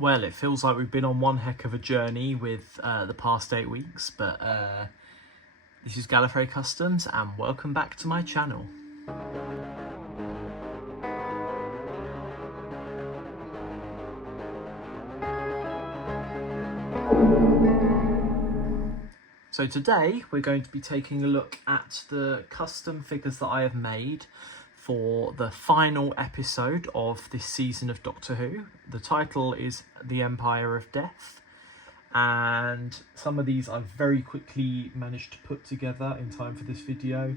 Well, it feels like we've been on one heck of a journey with the past 8 weeks, but this is Gallifrey Customs and welcome back to my channel. So today we're going to be taking a look at the custom figures that I have made for the final episode of this season of Doctor Who. The title is The Empire of Death, and some of these I've very quickly managed to put together in time for this video.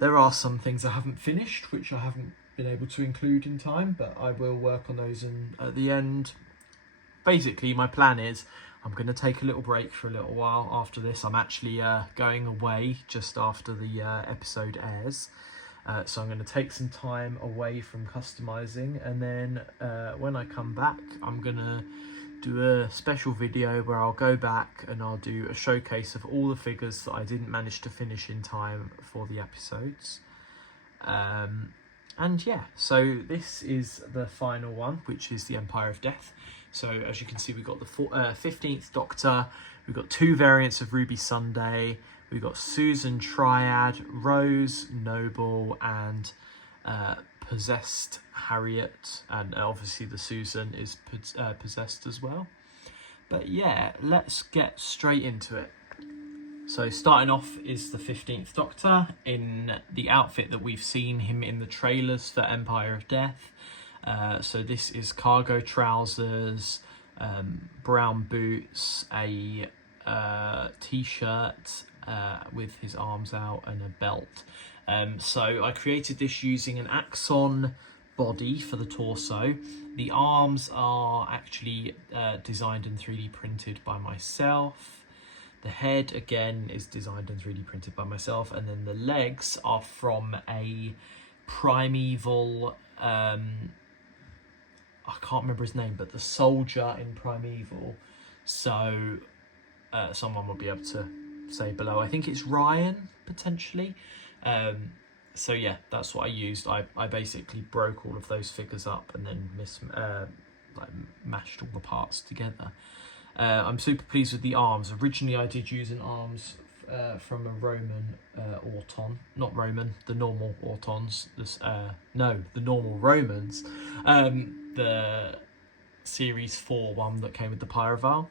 There are some things I haven't finished which I haven't been able to include in time, but I will work on those at the end. Basically, my plan is I'm going to take a little break for a little while after this. I'm actually going away just after the episode airs. So I'm going to take some time away from customizing, and then when I come back I'm going to do a special video where I'll go back and I'll do a showcase of all the figures that I didn't manage to finish in time for the episodes. And yeah, so this is the final one, which is the Empire of Death. So as you can see, we've got the 15th Doctor, we've got two variants of Ruby Sunday, we've got Susan Triad, Rose, Noble, and Possessed Harriet, and obviously the Susan is possessed as well. But yeah, let's get straight into it. So starting off is the 15th Doctor in the outfit that we've seen him in the trailers for Empire of Death. So this is cargo trousers, brown boots, a t-shirt with his arms out, and a belt. So I created this using an Axon body for the torso. The arms are actually designed and 3D printed by myself. The head again is designed and 3D printed by myself, and then the legs are from a Primeval, I can't remember his name, but the soldier in Primeval. So someone will be able to say below. I think it's Ryan, potentially. So yeah, that's what I used. I basically broke all of those figures up and then mashed all the parts together. I'm super pleased with the arms. Originally I did use an arms from a Roman Auton. Not Roman, the normal Autons. No, the normal Romans. The Series 4 one that came with the Pyroval.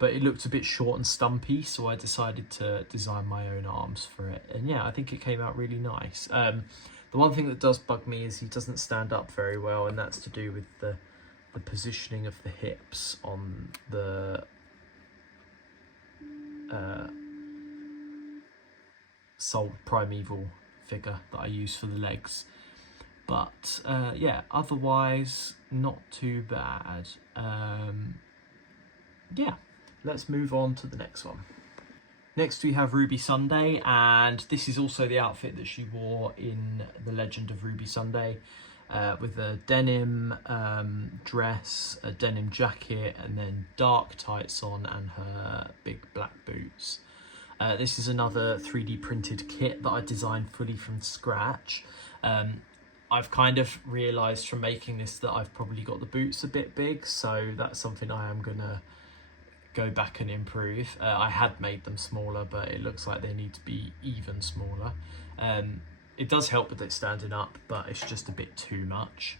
But it looked a bit short and stumpy, so I decided to design my own arms for it. And yeah, I think it came out really nice. The one thing that does bug me is he doesn't stand up very well, and that's to do with the positioning of the hips on the Soul Primeval figure that I use for the legs. But yeah, otherwise not too bad. Yeah, let's move on to the next one. Next we have Ruby Sunday, and this is also the outfit that she wore in The Legend of Ruby Sunday. With a denim dress, a denim jacket, and then dark tights on, and her big black boots. This is another 3D printed kit that I designed fully from scratch. I've kind of realised from making this that I've probably got the boots a bit big, so that's something I am going to go back and improve. I had made them smaller, but it looks like they need to be even smaller. It does help with it standing up, but it's just a bit too much.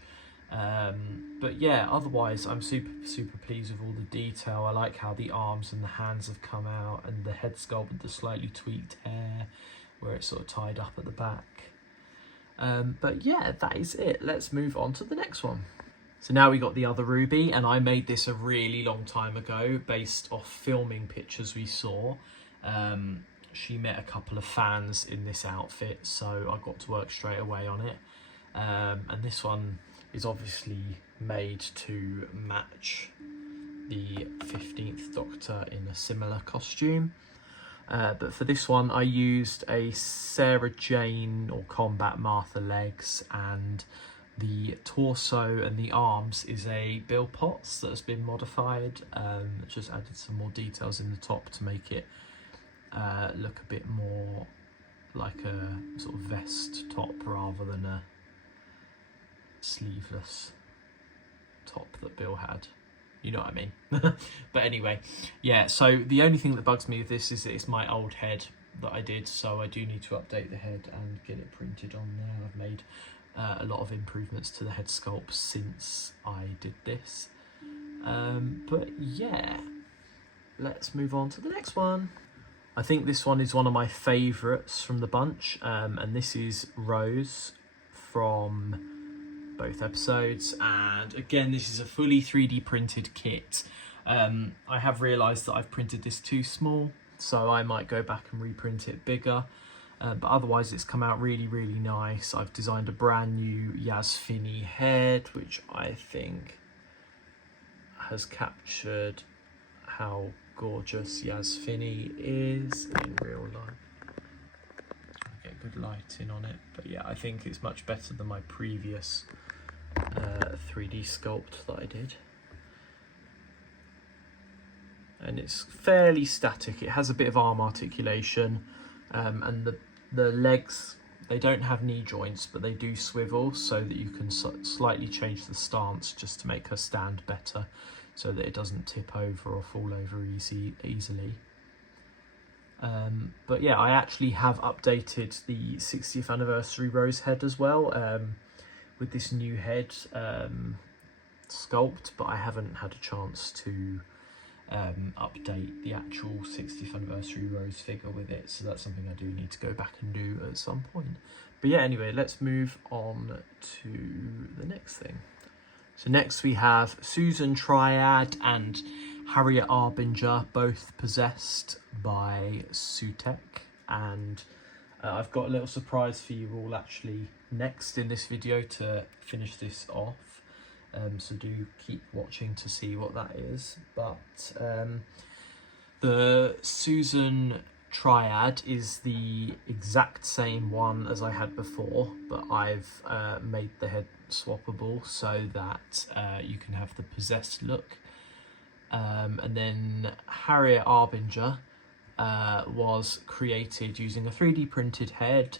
But yeah, otherwise I'm super pleased with all the detail. I like how the arms and the hands have come out, and the head sculpt with the slightly tweaked hair where it's sort of tied up at the back. But yeah, that is it. Let's move on to the next one. So now we got the other Ruby, and I made this a really long time ago based off filming pictures we saw. She met a couple of fans in this outfit, so I got to work straight away on it. And this one is obviously made to match the 15th Doctor in a similar costume. But for this one I used a Sarah Jane or Combat Martha legs, and the torso and the arms is a Bill Potts that has been modified. Just added some more details in the top to make it look a bit more like a sort of vest top rather than a sleeveless top that Bill had. You know what I mean? But anyway, yeah, so the only thing that bugs me with this is that it's my old head that I did, so I do need to update the head and get it printed on there. I've made a lot of improvements to the head sculpt since I did this. But yeah, let's move on to the next one. I think this one is one of my favourites from the bunch, and this is Rose from both episodes, and again this is a fully 3D printed kit. I have realised that I've printed this too small, so I might go back and reprint it bigger, but otherwise it's come out really nice. I've designed a brand new Yasfini head, which I think has captured how gorgeous Yasfini is in real life. Get good lighting on it, but yeah, I think it's much better than my previous 3D sculpt that I did, and it's fairly static. It has a bit of arm articulation, and the legs, they don't have knee joints, but they do swivel so that you can slightly change the stance just to make her stand better, so that it doesn't tip over or fall over easily. But yeah, I actually have updated the 60th anniversary Rose head as well, with this new head sculpt, but I haven't had a chance to update the actual 60th anniversary Rose figure with it, so that's something I do need to go back and do at some point. But yeah, anyway, let's move on to the next thing. So next we have Susan Triad and Harriet Arbinger, both possessed by Sutekh, and I've got a little surprise for you all actually next in this video to finish this off, so do keep watching to see what that is. But the Susan Triad is the exact same one as I had before, but I've made the head swappable so that you can have the possessed look. And then Harriet Arbinger was created using a 3D printed head,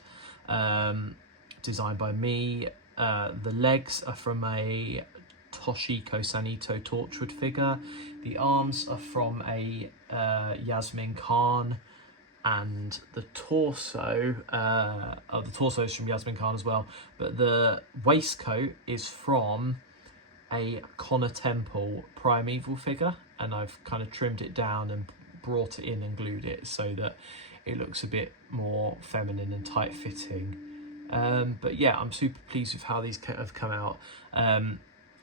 designed by me. The legs are from a Toshiko Sanito Torchwood figure. The arms are from a Yasmin Khan, and the torso, the torso is from Yasmin Khan as well, but the waistcoat is from a Connor Temple Primeval figure, and I've kind of trimmed it down and brought it in and glued it so that it looks a bit more feminine and tight-fitting. But yeah, I'm super pleased with how these have come out.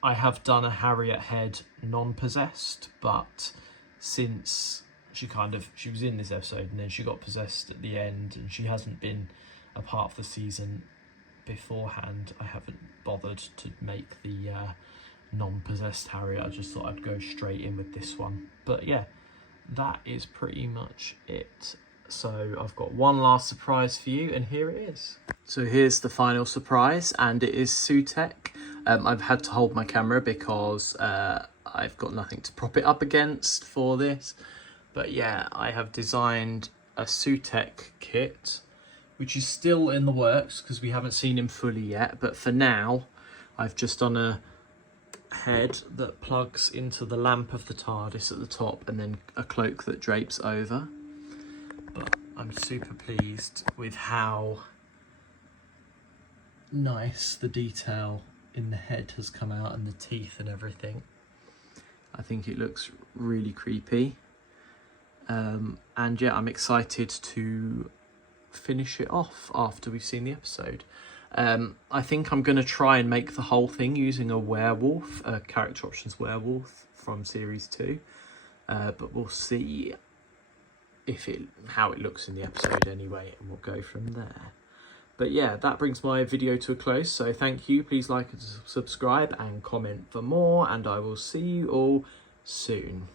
I have done a Harriet head non-possessed, but since she was in this episode and then she got possessed at the end, and she hasn't been a part of the season beforehand, I haven't bothered to make the non-possessed Harriet. I just thought I'd go straight in with this one. But yeah, that is pretty much it. So I've got one last surprise for you, and here it is. So here's the final surprise, and it is Sutekh. I've had to hold my camera because I've got nothing to prop it up against for this. But yeah, I have designed a Sutekh kit, which is still in the works because we haven't seen him fully yet. But for now, I've just done a head that plugs into the lamp of the TARDIS at the top, and then a cloak that drapes over. But I'm super pleased with how nice the detail in the head has come out, and the teeth and everything. I think it looks really creepy. And yeah, I'm excited to finish it off after we've seen the episode. I think I'm going to try and make the whole thing using a werewolf, a character options werewolf from series 2, but we'll see how it looks in the episode anyway, and we'll go from there. But yeah, that brings my video to a close, so thank you. Please like and subscribe and comment for more, and I will see you all soon.